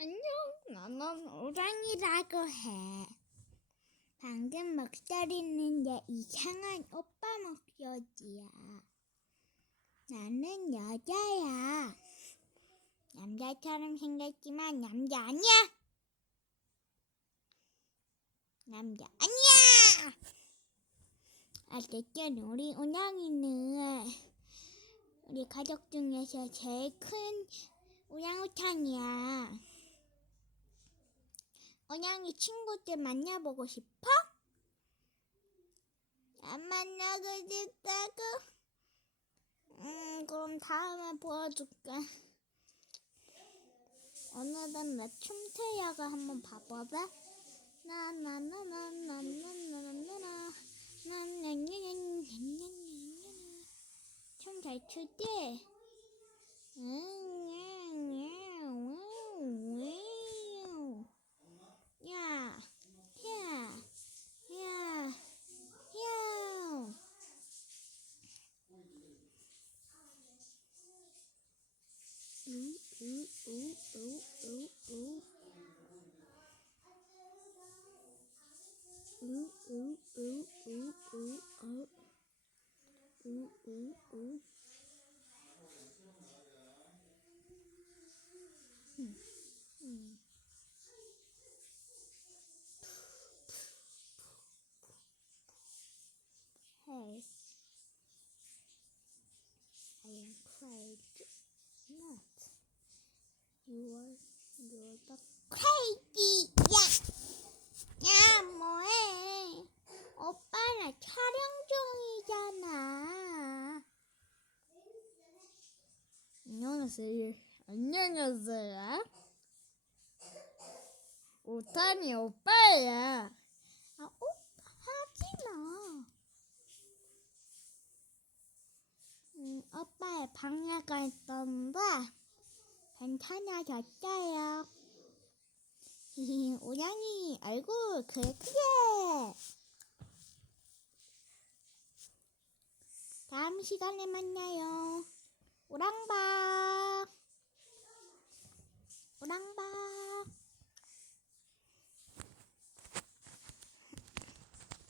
안녕, 나는 오랑이라고 해. 방금 목소리는 내 이상한 오빠 목소리야. 나는 여자야. 남자처럼 생겼지만 남자 아니야. 남자 아니야. 어쨌든 우리 운영이는 우리 가족 중에서 제일 큰 우양우탄이야. 언양이 친구들 만나보고 싶어? 안 만나고 싶다고? 음, 그럼 다음에 보여줄게. 오늘은 내 춤태야가 한번 봐봐봐. 나나나나나나나나나 나 나나나나나나나나 춤잘 추지? 야, 야, 야, 야. 우, 우, 우, 우, 우, 우. 우, 우, 우, 우, 우, 우. 우, 우, 우. 음, 음. Hey, I am crazy. Not. You are, you're the crazy. 야, 야, 뭐해? 오빠는 촬영 중이잖아. 안녕하세요. 안녕하세요. 오타니 오빠야. 아, 오빠 하지 마. 음, 오빠의 방해가 있던데 괜찮아졌어요. 오양이 얼굴 그래 크게. 다음 시간에 만나요.